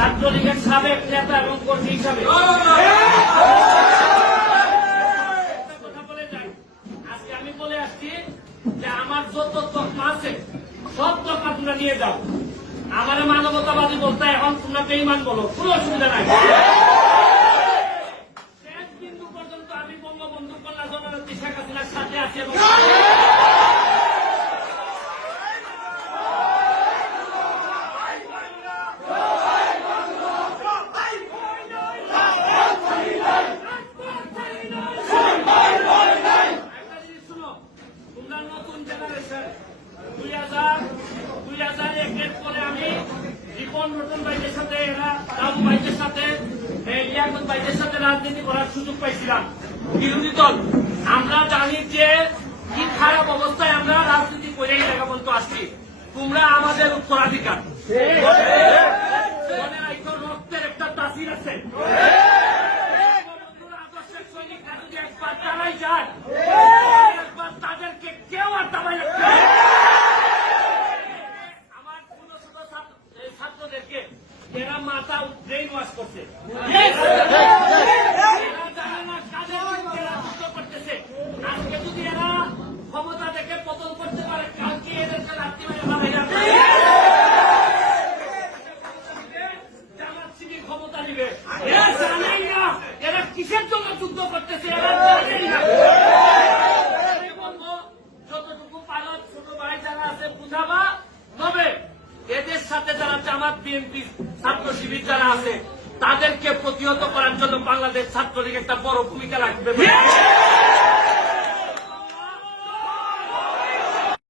ছাত্রলীগের সাবেক নেতা এবং কর্মী হিসাবে। কথা বলে যাই। আজকে আমি বলে আসছি যে আমার যত তকমা আছে সব তকমা তোমরা নিয়ে যাও। আমার মানবতাবাদী বলতে এখন তোমরা বেইমান বলো কোনো অসুবিধা নাই। শেষ বিন্দু পর্যন্ত আমি বঙ্গবন্ধু কন্যা জননেত্রী শেখ হাসিনার সাথে আছি এবং রাজনীতি করার সুযোগ পাইছিলাম। বিরোধী দল, আমরা জানি যে কি খারাপ অবস্থায় আমরা রাজনীতি করেই দেখা পর্যন্ত আসছি। তোমরা আমাদের উত্তরাধিকার। রক্তের একটা তাসির আছে। এরা মাথা ব্রেন ওয়াশ করছে। করতেছে। আজকে যদি এরা ক্ষমতা দেখে পতন করতে পারে কালকে এদেরকে রাত্রি মেরে বাড়াই যাবে ক্ষমতা নিবে। এরা জানেই না এরা কিসের জন্য যুদ্ধ করতেছে? এরা জানেই না যতটুকু পারো ছোট ভাই যারা আছে বুঝাবা। তবে জামাত, বিএনপি, ছাত্র শিবির যারা আছে, তাদেরকে প্রতিহত করার জন্য বাংলাদেশ ছাত্রলীগ একটা বড় ভূমিকা রাখবে